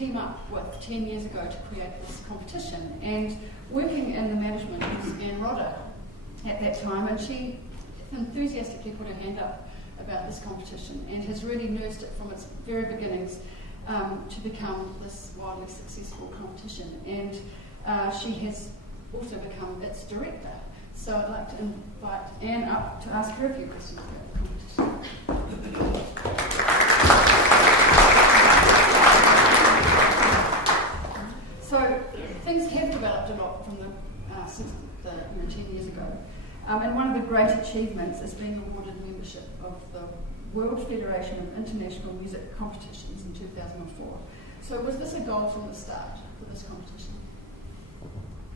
team up with 10 years ago to create this competition. And working in the management was Anne Rodder at that time, and she enthusiastically put her hand up about this competition and has really nursed it from its very beginnings to become this wildly successful competition. And she has also become its director. So I'd like to invite Anne up to ask her a few questions about the competition. So things have developed a lot from since 10 years ago. And one of the great achievements is being awarded membership of the World Federation of International Music Competitions in 2004. So was this a goal from the start for this competition?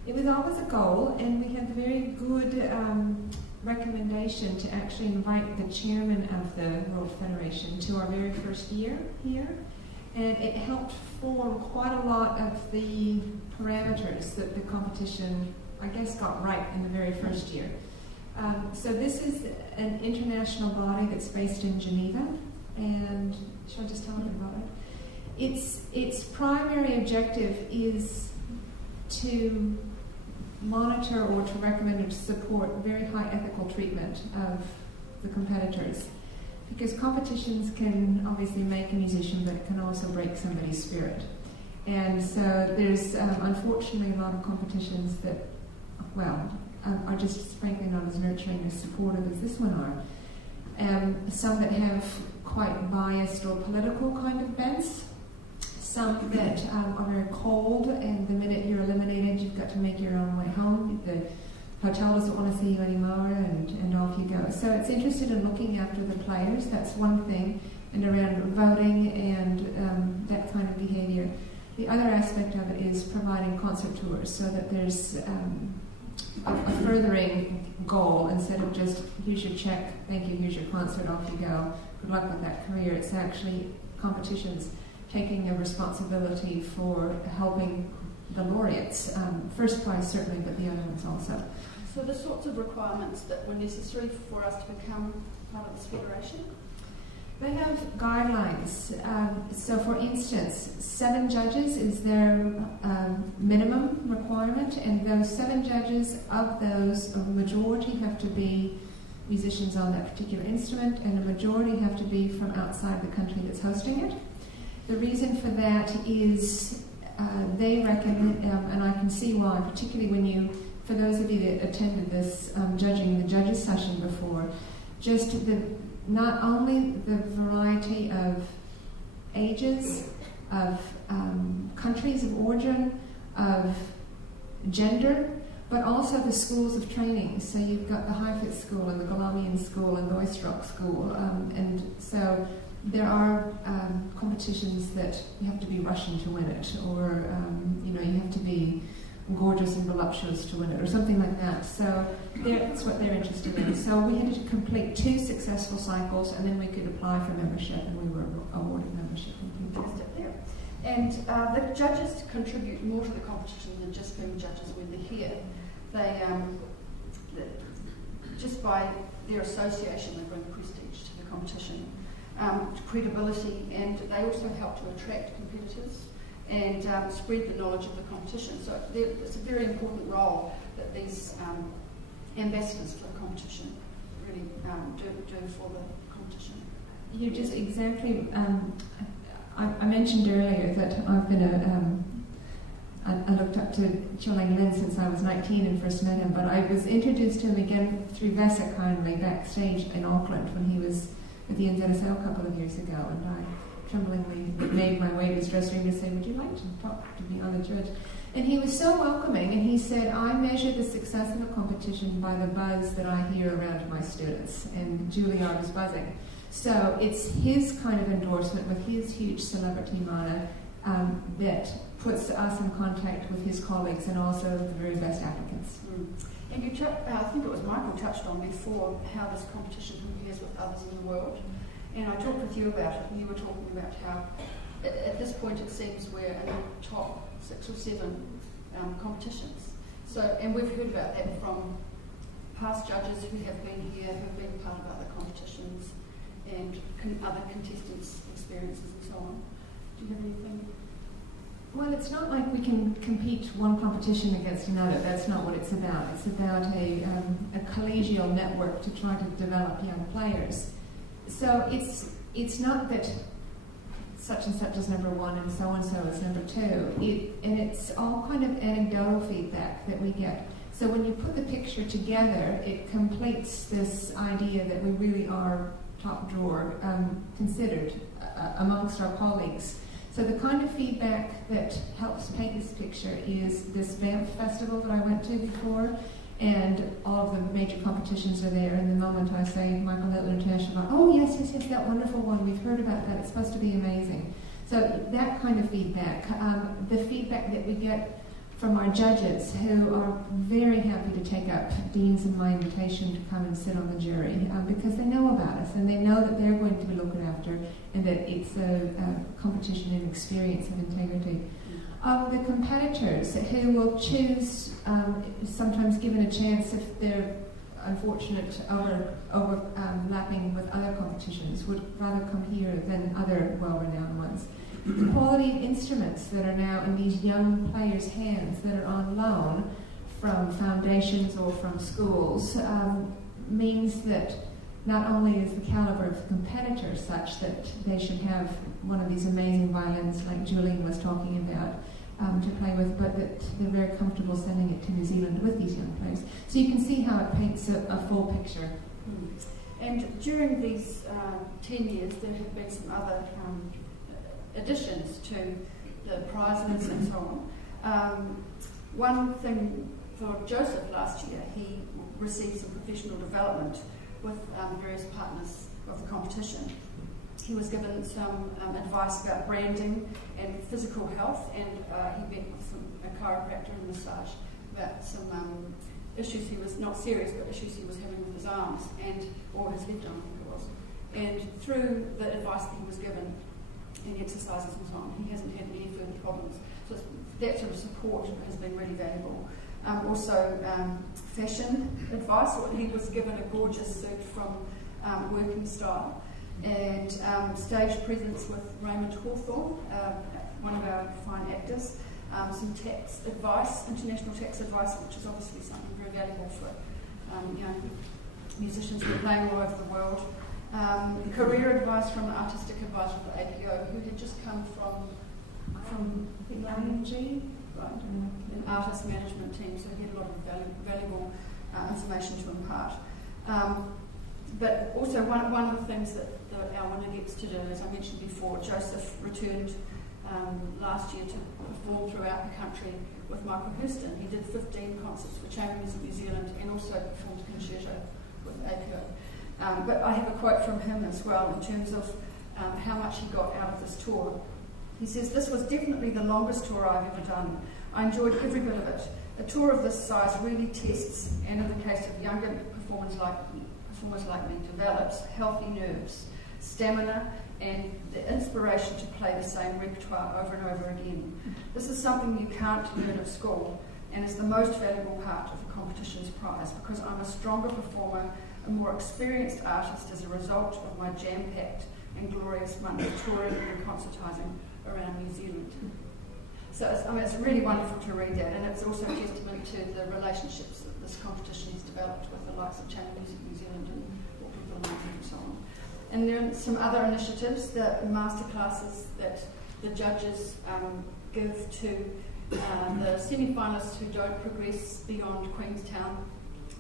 It was always a goal, and we had the very good recommendation to actually invite the chairman of the World Federation to our very first year here. And it helped form quite a lot of the parameters that the competition, I guess, got right in the very first year. So this is an international body that's based in Geneva, and shall I just tell you about it? Its primary objective is to monitor or to recommend or to support very high ethical treatment of the competitors. Because competitions can obviously make a musician, but it can also break somebody's spirit. And so there's unfortunately a lot of competitions that, well, are just frankly not as nurturing and supportive as this one are. Some that have quite biased or political kind of bents. Some that are very cold, and the minute you're eliminated, you've got to make your own way home. The hotel doesn't want to see you anymore, and off you go. So it's interested in looking after the players, that's one thing, and around voting and that kind of behavior. The other aspect of it is providing concert tours, so that there's a furthering goal instead of just, here's your check, thank you, here's your concert, off you go, good luck with that career. It's actually competitions taking a responsibility for helping the laureates. First prize certainly, but the other ones also. So the sorts of requirements that were necessary for us to become part of this federation? They have guidelines. So for instance, 7 judges is their minimum requirement, and those 7 judges, of those, a majority have to be musicians on that particular instrument, and a majority have to be from outside the country that's hosting it. The reason for that is they recommend, and I can see why, particularly when you, for those of you that attended this judging the judges session before, just not only the variety of ages, of countries of origin, of gender, but also the schools of training. So you've got the Highfield School and the Galamian School and the Oystrock School, and so there are competitions that you have to be Russian to win it, or you have to be gorgeous and voluptuous to win it, or something like that. So that's what they're interested in. So we had to complete 2 successful cycles, and then we could apply for membership, and we were awarded membership. Fantastic there. And the judges contribute more to the competition than just being judges when they're here. They, just by their association, they bring prestige to the competition. Credibility, and they also help to attract competitors and spread the knowledge of the competition. So it's a very important role that these ambassadors for the competition really do for the competition. You just exactly, I mentioned earlier that I've been I looked up to Chilling Lin since I was 19 and first met him, but I was introduced to him again through Vesa kindly backstage in Auckland when he was at the NZSL a couple of years ago, and I tremblingly made my way to his dressing room to say, would you like to talk to me on the judge? And he was so welcoming, and he said, I measure the success of a competition by the buzz that I hear around my students, and Juilliard was buzzing. So it's his kind of endorsement with his huge celebrity mana that puts us in contact with his colleagues and also the very best applicants. And you, I think it was Michael touched on before how this competition compares with others in the world. And I talked with you about it, and you were talking about how at this point it seems we're in the top 6 or 7 competitions. So, and we've heard about that from past judges who have been here, who've been part of other competitions, and other contestants' experiences and so on. Do you have anything? Well, it's not like we can compete one competition against another. That's not what it's about. It's about a collegial network to try to develop young players. So it's not that such and such is number one and so is number two. And it's all kind of anecdotal feedback that we get. So when you put the picture together, it completes this idea that we really are top drawer considered amongst our colleagues. So the kind of feedback that helps paint this picture is this Banff festival that I went to before, and all of the major competitions are there. And the moment I say Michael Littler International, oh yes, that wonderful one, we've heard about that, it's supposed to be amazing. So that kind of feedback, the feedback that we get from our judges, who are very happy to take up Dean's and my invitation to come and sit on the jury, because they know about us and they know that they're going to be looked after and that it's a competition and experience of integrity. The competitors who will choose, sometimes given a chance if they're unfortunate overlapping with other competitions, would rather come here than other well-renowned ones. The quality of instruments that are now in these young players' hands that are on loan from foundations or from schools means that not only is the caliber of the competitor such that they should have one of these amazing violins like Julian was talking about to play with, but that they're very comfortable sending it to New Zealand with these young players. So you can see how it paints a full picture. And during these 10 years, there have been some other additions to the prizes and so on. One thing for Josef last year, he received some professional development with various partners of the competition. He was given some advice about branding and physical health, and he met with a chiropractor and massage about some issues he was, not serious, but issues he was having with his arms or his left arm, I think it was. And through the advice that he was given and exercises and so on, he hasn't had any further problems. So that sort of support has been really valuable. Also, fashion advice. He was given a gorgeous suit from Working Style, and stage presence with Raymond Hawthorne, one of our fine actors. Some tax advice, international tax advice, which is obviously something very valuable for young musicians who are playing all over the world. Career advice from the artistic advisor of the APO, who had just come from the IMG, right, an artist management team, so he had a lot of valuable information to impart. But also one of the things that our winner gets to do, as I mentioned before, Josef returned last year to perform throughout the country with Michael Hurston. He did 15 concerts for Chamber Music New Zealand and also performed concerto with APO. But I have a quote from him as well in terms of how much he got out of this tour. He says, "This was definitely the longest tour I've ever done. I enjoyed every bit of it. A tour of this size really tests, and in the case of younger performers like me, develops healthy nerves, stamina, and the inspiration to play the same repertoire over and over again. This is something you can't learn at school, and is the most valuable part of the competition's prize, because I'm a stronger performer, a more experienced artist as a result of my jam-packed and glorious month of touring and concertising around New Zealand." So it's really wonderful to read that, and it's also a testament to the relationships that this competition has developed with the likes of Chamber Music New Zealand and what people are making and so on. And there are some other initiatives, the masterclasses that the judges give to the semi-finalists who don't progress beyond Queenstown.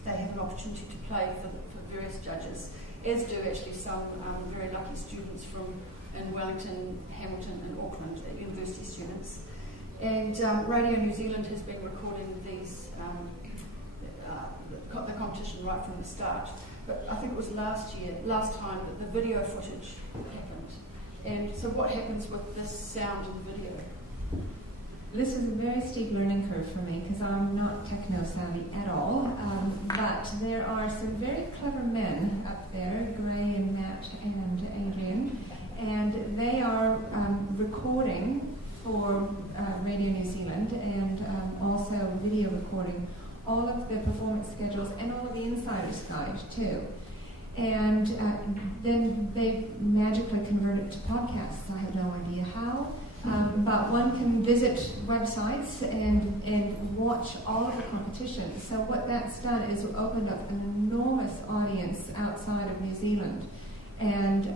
They have an opportunity to play for various judges, as do actually some very lucky students in Wellington, Hamilton and Auckland, university students. And Radio New Zealand has been recording these the competition right from the start. But I think it was last time that the video footage happened. And so what happens with this sound in the video? This is a very steep learning curve for me because I'm not techno-savvy at all. But there are some very clever men up there, Gray and Matt and Adrian, and they are recording for Radio New Zealand and also video recording all of the performance schedules and all of the insider's guide too. And then they magically convert it to podcasts. I have no idea how. But one can visit websites and watch all of the competitions. So what that's done is opened up an enormous audience outside of New Zealand. And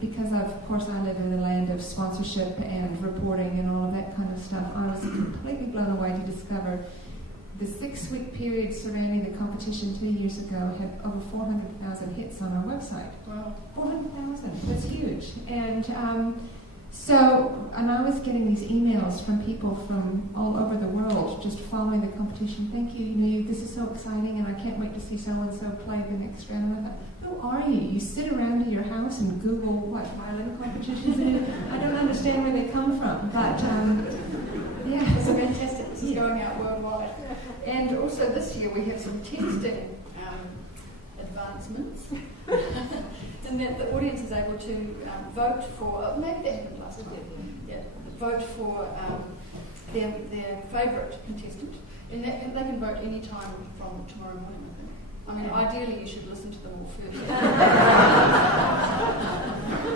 because of course I live in the land of sponsorship and reporting and all of that kind of stuff, I was completely blown away to discover the 6-week period surrounding the competition 2 years ago had over 400,000 hits on our website. Wow. 400,000, that's huge. And and I was getting these emails from people from all over the world just following the competition. Thank you, this is so exciting, and I can't wait to see so-and-so play the next round. And I thought, who are you? You sit around in your house and Google what violin competitions are. I don't understand where they come from, but yeah. It's fantastic. This is going out worldwide. And also this year we have some testing advancements. And that the audience is able to vote for, maybe that happened last time, vote for their favourite contestant. And they can vote any time from tomorrow morning, I think. I mean, ideally you should listen to them all first. I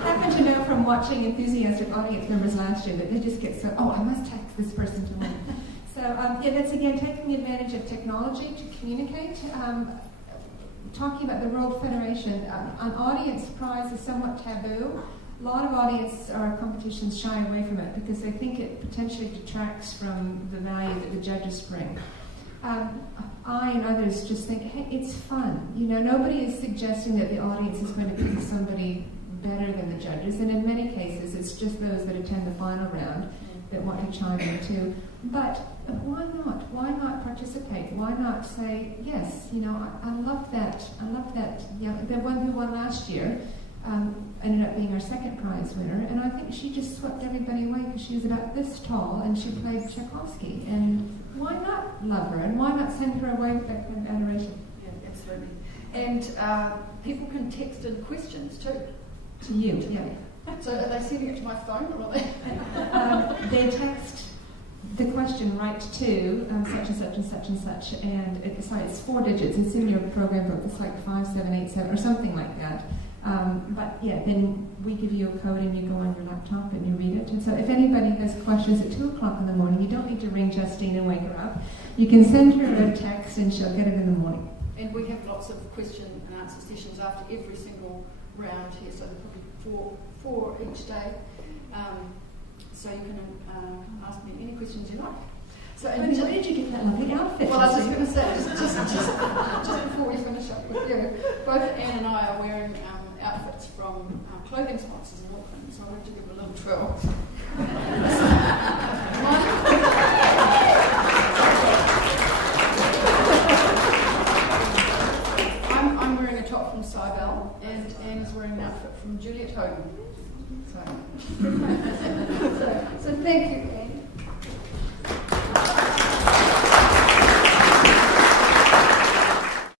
happen to know from watching enthusiastic audience members last year that they just get so, I must text this person to win. So, that's again taking advantage of technology to communicate. Talking about the World Federation, an audience prize is somewhat taboo. A lot of audience or competitions shy away from it because they think it potentially detracts from the value that the judges bring. I and others just think, hey, it's fun. Nobody is suggesting that the audience is going to pick somebody better than the judges, and in many cases it's just those that attend the final round that want to chime in too. But why not? Why not participate? Why not say, yes, I love that. I love that. The one who won last year ended up being our second prize winner, and I think she just swept everybody away because she was about this tall and she played Tchaikovsky. And why not love her? And why not send her away with that kind of adoration? Yeah, absolutely. And people can text in questions too. To you, yeah. So are they sending it to my phone, or are they? They text the question right to such and such and such and such, and it's 4 digits. It's in your program book. It's like 5787 or something like that. But yeah, then we give you a code and you go on your laptop and you read it. And so if anybody has questions at 2 o'clock in the morning, you don't need to ring Justine and wake her up. You can send her a text and she'll get it in the morning. And we have lots of question and answer sessions after every single round here, so there will be four each day. So you can ask me any questions you like. So, where did you get that lovely outfit? Well, I was just going to say, just before we finish up with you, both Anne and I are wearing outfits from clothing sponsors in Auckland, so I wanted to give them a little twirl. I'm wearing a top from Cybele, and Anne is wearing an outfit from Juliet Hogan. So thank you, Anne.